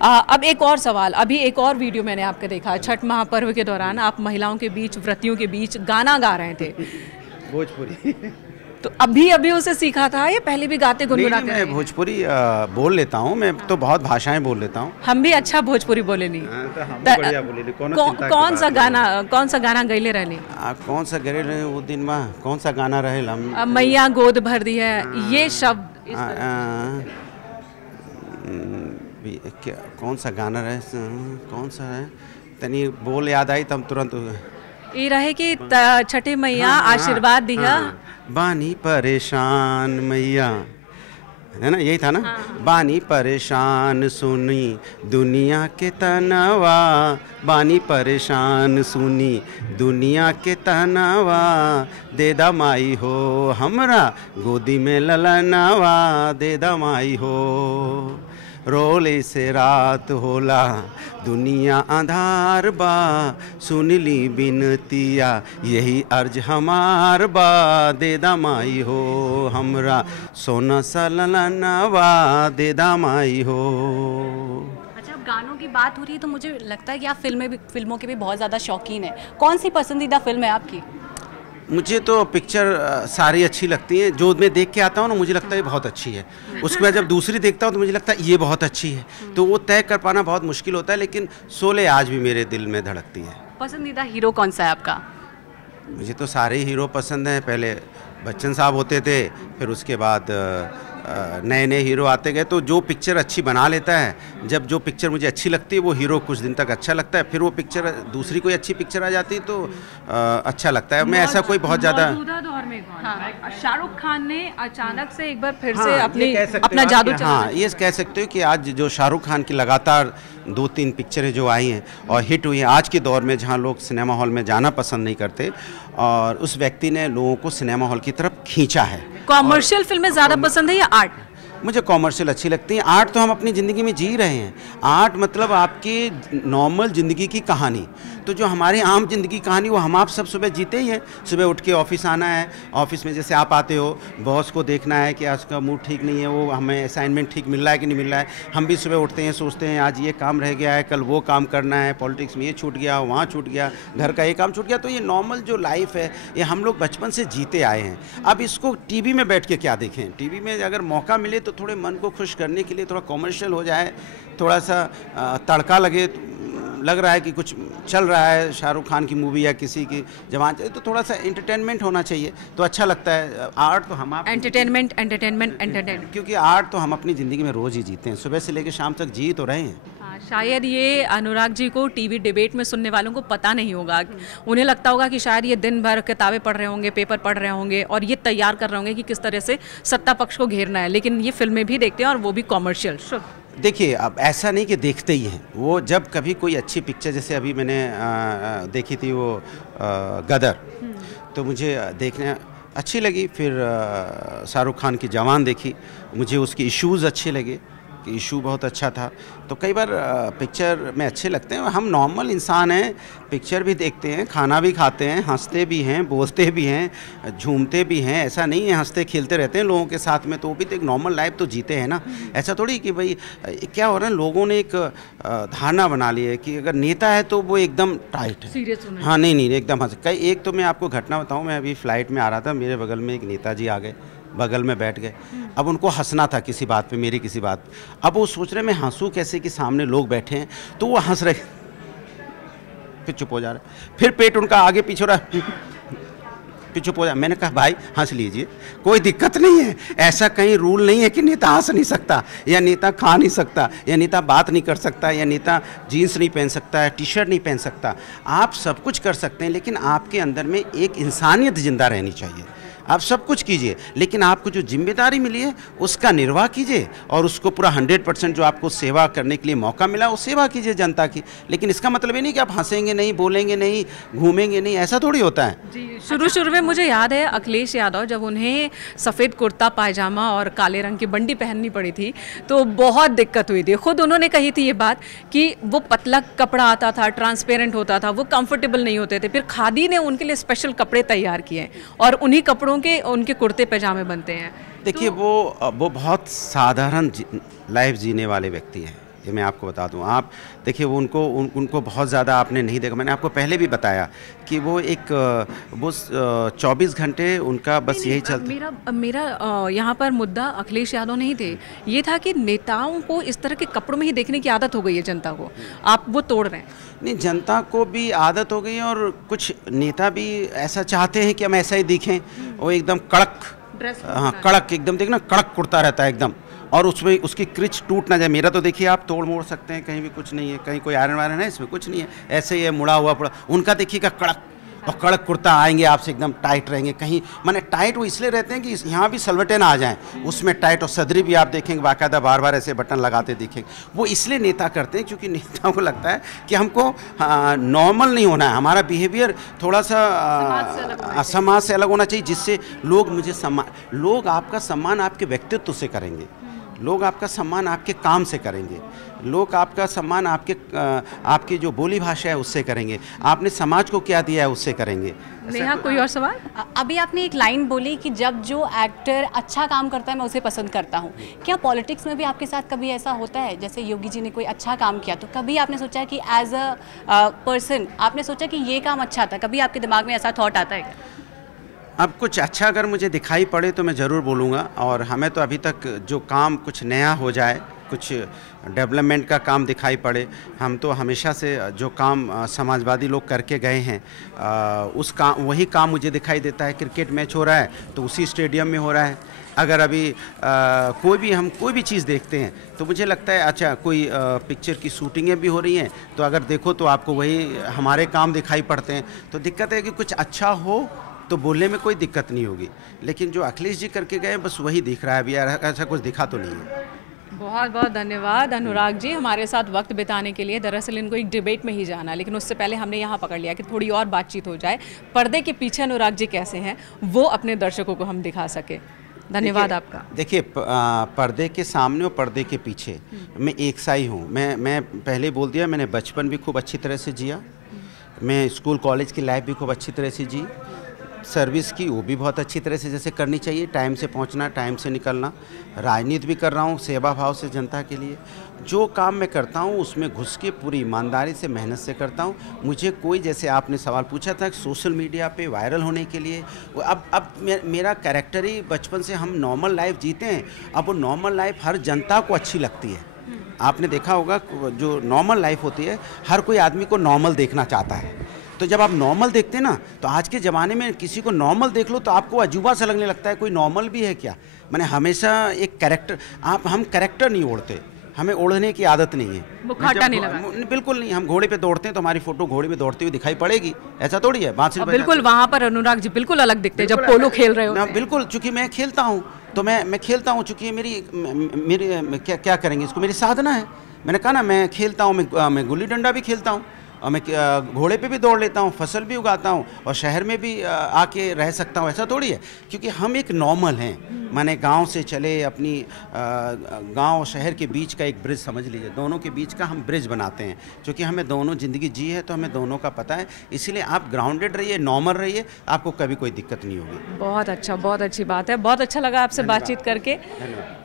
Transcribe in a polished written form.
अब एक और सवाल, अभी एक और वीडियो मैंने आपका देखा, छठ महापर्व के दौरान आप महिलाओं के बीच, व्रतियों के बीच गाना गा रहे थे। भोजपुरी। तो अभी अभी उसे सीखा था या पहले भी गाते गुनगुनाते मैं रहे? भोजपुरी बोल लेता हूँ, मैं तो बहुत भाषाएं बोल लेता हूँ। हम भी अच्छा भोजपुरी बोले नहीं। तो हम बढ़िया बोले नहीं, कौन सा गाना गैले रहनी? कौन सा गरे रहे वो दिन में, कौन सा गाना रहे हम? मैया गोद भर दी है, ये शब्द क्या, कौन सा गाना रहे, कौन सा है, तनी बोल याद आई तो हम तुरंत ये रहे कि छठे मैया आशीर्वाद दिया। बानी परेशान मैया, है ना, यही था ना। बानी परेशान सुनी दुनिया के तनावा, बानी परेशान सुनी दुनिया के तनावा, देदा माई हो हमरा गोदी में ललनावा, देदा माई हो। रोले से रात होला दुनिया अंधार बा, सुन ली बिनतिया यही अर्ज हमार बा, देदा माई हो हमरा सोना सा ललनावा, देदा माई हो। अच्छा, अब गानों की बात हो रही है तो मुझे लगता है कि आप फिल्मों के भी बहुत ज़्यादा शौकीन हैं। कौन सी पसंदीदा फिल्म है आपकी? मुझे तो पिक्चर सारी अच्छी लगती हैं, जो मैं देख के आता हूँ ना मुझे लगता है ये बहुत अच्छी है, उसके बाद जब दूसरी देखता हूँ तो मुझे लगता है ये बहुत अच्छी है, तो वो तय कर पाना बहुत मुश्किल होता है, लेकिन शोले आज भी मेरे दिल में धड़कती है। पसंदीदा हीरो कौन सा है आपका? मुझे तो सारे हीरो पसंद हैं। पहले बच्चन साहब होते थे, फिर उसके बाद नए नए हीरो आते गए, तो जो पिक्चर अच्छी बना लेता है, जब जो पिक्चर मुझे अच्छी लगती है वो हीरो कुछ दिन तक अच्छा लगता है, फिर वो पिक्चर दूसरी कोई अच्छी पिक्चर आ जाती है तो अच्छा लगता है। मैं ऐसा कोई बहुत ज़्यादा दौर में शाहरुख खान ने अचानक से एक बार फिर से अपना जादू चला। हाँ, ये कह सकते हो कि आज जो शाहरुख खान की लगातार 2-3 पिक्चरें जो आई हैं और हिट हुई हैं, आज के दौर में जहाँ लोग सिनेमा हॉल में जाना पसंद नहीं करते, और उस व्यक्ति ने लोगों को सिनेमा हॉल की तरफ खींचा है। कॉमर्शियल फिल्में ज़्यादा पसंद है या आर्ट? मुझे कॉमर्शियल अच्छी लगती है। आर्ट तो हम अपनी ज़िंदगी में जी रहे हैं। आर्ट मतलब आपकी नॉर्मल ज़िंदगी की कहानी, तो जो हमारी आम ज़िंदगी की कहानी वो हम आप सब सुबह जीते ही हैं। सुबह उठ के ऑफिस आना है, ऑफिस में जैसे आप आते हो, बॉस को देखना है कि आज का मूड ठीक नहीं है, वो हमें असाइनमेंट ठीक मिल रहा है कि नहीं मिल रहा है। हम भी सुबह उठते हैं, सोचते हैं आज ये काम रह गया है, कल वो काम करना है, पॉलिटिक्स में ये छूट गया, वहाँ छूट गया, घर का ये काम छूट गया। तो ये नॉर्मल जो लाइफ है ये हम लोग बचपन से जीते आए हैं। अब इसको टीवी में बैठ के क्या देखें? टीवी में अगर मौका मिले तो थोड़े मन को खुश करने के लिए थोड़ा कॉमर्शियल हो जाए, थोड़ा सा तड़का लगे, लग रहा है कि कुछ चल रहा है शाहरुख खान की मूवी या किसी की जवान, तो थोड़ा सा एंटरटेनमेंट होना चाहिए तो अच्छा लगता है। आर्ट तो हम एंटरटेनमेंट, क्योंकि आर्ट तो हम अपनी ज़िंदगी में रोज़ ही जीते हैं, सुबह से लेकर शाम तक जी तो रहे हैं। शायद ये अनुराग जी को टीवी डिबेट में सुनने वालों को पता नहीं होगा, उन्हें लगता होगा कि शायद ये दिन भर किताबें पढ़ रहे होंगे, पेपर पढ़ रहे होंगे और ये तैयार कर रहे होंगे कि किस तरह से सत्ता पक्ष को घेरना है, लेकिन ये फिल्में भी देखते हैं और वो भी कॉमर्शियल। देखिए, अब ऐसा नहीं कि देखते ही हैं, वो जब कभी कोई अच्छी पिक्चर, जैसे अभी मैंने देखी थी वो गदर, तो मुझे देखने अच्छी लगी। फिर शाहरुख खान की जवान देखी, मुझे उसके इश्यूज़ अच्छे लगे कि इशू बहुत अच्छा था। तो कई बार पिक्चर में अच्छे लगते हैं। हम नॉर्मल इंसान हैं, पिक्चर भी देखते हैं, खाना भी खाते हैं, हंसते भी हैं, बोलते भी हैं, झूमते भी हैं। ऐसा नहीं है हंसते खेलते रहते हैं लोगों के साथ में, तो वो भी तो एक नॉर्मल लाइफ तो जीते हैं ना। ऐसा थोड़ी कि भाई क्या हो रहा है, लोगों ने एक धारणा बना ली है कि अगर नेता है तो वो एकदम टाइट है। हाँ, नहीं, एकदम हंस। कई एक तो मैं आपको घटना बताऊँ, मैं अभी फ्लाइट में आ रहा था, मेरे बगल में एक नेताजी आ गए, बगल में बैठ गए। अब उनको हंसना था किसी बात पे, मेरी किसी बात पे। अब वो सोच रहे मैं हंसूं कैसे कि सामने लोग बैठे हैं, तो वो हंस रहे, फिर चुप हो जा रहे, फिर पेट उनका आगे पीछे हो रहा, फिर चुप हो जा। मैंने कहा भाई हंस लीजिए, कोई दिक्कत नहीं है, ऐसा कहीं रूल नहीं है कि नेता हंस नहीं सकता, या नेता खा नहीं सकता, या नेता बात नहीं कर सकता, या नेता जीन्स नहीं पहन सकता है, टी शर्ट नहीं पहन सकता। आप सब कुछ कर सकते हैं, लेकिन आपके अंदर में एक इंसानियत जिंदा रहनी चाहिए। आप सब कुछ कीजिए, लेकिन आपको जो जिम्मेदारी मिली है उसका निर्वाह कीजिए, और उसको पूरा 100% जो आपको सेवा करने के लिए मौका मिला वो सेवा कीजिए जनता की। लेकिन इसका मतलब ये नहीं कि आप हंसेंगे नहीं, बोलेंगे नहीं, घूमेंगे नहीं, ऐसा थोड़ी होता है जी। शुरू में मुझे याद है अखिलेश यादव, जब उन्हें सफ़ेद कुर्ता पायजामा और काले रंग की बंडी पहननी पड़ी थी तो बहुत दिक्कत हुई थी। खुद उन्होंने कही थी ये बात कि वो पतला कपड़ा आता था, ट्रांसपेरेंट होता था, वो कंफर्टेबल नहीं होते थे। फिर खादी ने उनके लिए स्पेशल कपड़े तैयार किए और उन्हीं कपड़ों के उनके कुर्ते पैजामे बनते हैं। देखिए, वो बहुत साधारण लाइफ जीने वाले व्यक्ति हैं, ये मैं आपको बता दूं। आप देखिए वो उनको बहुत ज़्यादा आपने नहीं देखा, मैंने आपको पहले भी बताया कि वो 24 घंटे उनका बस यही चलता। मेरा यहाँ पर मुद्दा अखिलेश यादव नहीं थे, ये था कि नेताओं को इस तरह के कपड़ों में ही देखने की आदत हो गई है जनता को, आप वो तोड़ रहे हैं। नहीं, जनता को भी आदत हो गई है और कुछ नेता भी ऐसा चाहते हैं कि हम ऐसा ही दिखें। वो एकदम कड़क, हाँ कड़क एकदम, देखना कड़क कुर्ता रहता है एकदम, और उसमें उसकी क्रिच टूट ना जाए। मेरा तो देखिए आप तोड़ मोड़ सकते हैं, कहीं भी कुछ नहीं है, कहीं कोई आयरन वायरन है इसमें, कुछ नहीं है, ऐसे ही है मुड़ा हुआ पड़ा। उनका देखिएगा कड़क, और कड़क कुर्ता आएंगे आपसे एकदम टाइट रहेंगे, कहीं माने टाइट वो इसलिए रहते हैं कि यहाँ भी सलवटे ना आ जाएं, उसमें टाइट। और सदरी भी आप देखेंगे बाकायदा बार बार ऐसे बटन लगाते दिखेंगे। वो इसलिए नेता करते हैं क्योंकि नेताओं को लगता है कि हमको नॉर्मल नहीं होना है, हमारा बिहेवियर थोड़ा सा समाज से अलग होना चाहिए, जिससे लोग मुझे सम्मान, लोग आपका सम्मान आपके व्यक्तित्व से करेंगे, लोग आपका सम्मान आपके काम से करेंगे, लोग आपका सम्मान आपकी जो बोली भाषा है उससे करेंगे, आपने समाज को क्या दिया है उससे करेंगे। नेहा, कोई और सवाल? अभी आपने एक लाइन बोली कि जब जो एक्टर अच्छा काम करता है मैं उसे पसंद करता हूँ। क्या पॉलिटिक्स में भी आपके साथ कभी ऐसा होता है, जैसे योगी जी ने कोई अच्छा काम किया तो कभी आपने सोचा है कि एज अ पर्सन आपने सोचा कि ये काम अच्छा था, कभी आपके दिमाग में ऐसा थॉट आता है क्या? अब कुछ अच्छा अगर मुझे दिखाई पड़े तो मैं ज़रूर बोलूँगा। और हमें तो अभी तक जो काम कुछ नया हो जाए, कुछ डेवलपमेंट का काम दिखाई पड़े, हम तो हमेशा से जो काम समाजवादी लोग करके गए हैं उस काम, वही काम मुझे दिखाई देता है। क्रिकेट मैच हो रहा है तो उसी स्टेडियम में हो रहा है। अगर अभी हम कोई भी चीज़ देखते हैं तो मुझे लगता है अच्छा कोई पिक्चर की शूटिंगें भी हो रही हैं तो अगर देखो तो आपको वही हमारे काम दिखाई पड़ते हैं। तो दिक्कत है कि कुछ अच्छा हो तो बोलने में कोई दिक्कत नहीं होगी, लेकिन जो अखिलेश जी करके गए बस वही दिख रहा है अभी, ऐसा कुछ दिखा तो नहीं है। बहुत बहुत धन्यवाद अनुराग जी हमारे साथ वक्त बिताने के लिए। दरअसल इनको एक डिबेट में ही जाना है, लेकिन उससे पहले हमने यहाँ पकड़ लिया कि थोड़ी और बातचीत हो जाए, पर्दे के पीछे अनुराग जी कैसे हैं वो अपने दर्शकों को हम दिखा सके। धन्यवाद आपका। देखिए पर्दे के सामने और पर्दे के पीछे मैं एक सा ही हूँ। मैं पहले बोल दिया, मैंने बचपन भी खूब अच्छी तरह से जिया, मैं स्कूल कॉलेज की लाइफ भी खूब अच्छी तरह से जी, सर्विस की वो भी बहुत अच्छी तरह से जैसे करनी चाहिए, टाइम से पहुंचना, टाइम से निकलना। राजनीति भी कर रहा हूं सेवा भाव से जनता के लिए। जो काम मैं करता हूं उसमें घुस के पूरी ईमानदारी से मेहनत से करता हूं। मुझे कोई, जैसे आपने सवाल पूछा था सोशल मीडिया पे वायरल होने के लिए, अब मेरा कैरेक्टर ही बचपन से हम नॉर्मल लाइफ जीते हैं। अब वो नॉर्मल लाइफ हर जनता को अच्छी लगती है। आपने देखा होगा जो नॉर्मल लाइफ होती है हर कोई आदमी को नॉर्मल देखना चाहता है। तो जब आप नॉर्मल देखते हैं ना, तो आज के ज़माने में किसी को नॉर्मल देख लो तो आपको अजूबा सा लगने लगता है, कोई नॉर्मल भी है क्या। मैंने हमेशा एक कैरेक्टर, हम कैरेक्टर नहीं ओढ़ते, हमें ओढ़ने की आदत नहीं है। वो खाटा नहीं लगा, बिल्कुल नहीं। हम घोड़े पे दौड़ते हैं तो हमारी फोटो घोड़े पे दौड़ती हुई दिखाई पड़ेगी, ऐसा थोड़ी है। बांसुरी बिल्कुल वहाँ पर अनुराग जी बिल्कुल अलग दिखते हैं जब पोलो खेल रहे हो। बिल्कुल, चूँकि मैं खेलता हूँ तो मैं खेलता हूँ, चूँकि मेरी क्या करेंगे इसको, मेरी साधना है। मैंने कहा ना मैं खेलता हूँ, मैं गुल्ली डंडा भी खेलता हूँ और मैं घोड़े पे भी दौड़ लेता हूँ, फसल भी उगाता हूँ और शहर में भी आके रह सकता हूँ, ऐसा थोड़ी है। क्योंकि हम एक नॉर्मल हैं, माने गांव से चले अपनी गांव शहर के बीच का एक ब्रिज समझ लीजिए, दोनों के बीच का हम ब्रिज बनाते हैं। क्योंकि हमें दोनों ज़िंदगी जी है तो हमें दोनों का पता है, इसलिए आप ग्राउंडेड रहिए, नॉर्मल रहिए, आपको कभी कोई दिक्कत नहीं होगी। बहुत अच्छा, बहुत अच्छी बात है, बहुत अच्छा लगा आपसे बातचीत करके। धन्यवाद।